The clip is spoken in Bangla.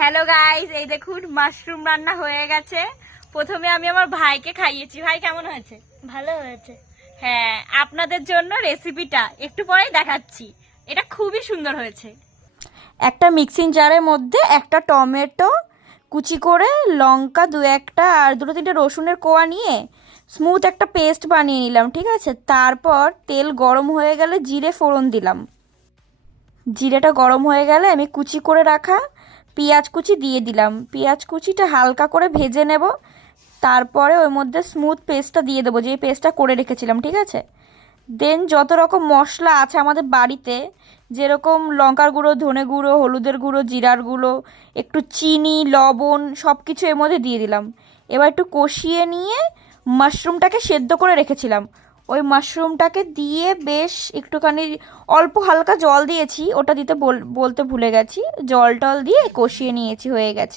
হ্যালো গাইস, এই দেখুন মাশরুম রান্না হয়ে গেছে। প্রথমে আমি আমার ভাইকে খাইয়েছি। ভাই কেমন হয়েছে? ভালো হয়েছে। হ্যাঁ, আপনাদের জন্য রেসিপিটা একটু পরেই দেখাচ্ছি। এটা খুবই সুন্দর হয়েছে। একটা মিক্সিং জারের মধ্যে একটা টমেটো কুচি করে, লঙ্কা দু একটা আর দুটো তিনটে রসুনের কোয়া নিয়ে স্মুথ একটা পেস্ট বানিয়ে নিলাম, ঠিক আছে। তারপর তেল গরম হয়ে গেলে জিরে ফোড়ন দিলাম। জিরেটা গরম হয়ে গেলে আমি কুচি করে রাখা পেঁয়াজ কুচি দিয়ে দিলাম। পেঁয়াজ কুচিটা হালকা করে ভেজে নেব। তারপরে ওর মধ্যে স্মুথ পেস্টটা দিয়ে দেবো, যে পেস্টটা করে রেখেছিলাম, ঠিক আছে। দেন যত রকম মশলা আছে আমাদের বাড়িতে, যেরকম লঙ্কার গুঁড়ো, ধনে গুঁড়ো, হলুদের গুঁড়ো, জিরার গুঁড়ো, একটু চিনি, লবণ, সব কিছু এর মধ্যে দিয়ে দিলাম। এবার একটু কষিয়ে নিয়ে মাশরুমটাকে সেদ্ধ করে রেখেছিলাম, ওই মাশরুমটাকে দিয়ে বেশ একটুখানি অল্প হালকা জল দিয়েছি, ওটা দিতে বলতে ভুলে গেছি। জল টল দিয়ে কষিয়ে নিয়েছি, হয়ে গেছে।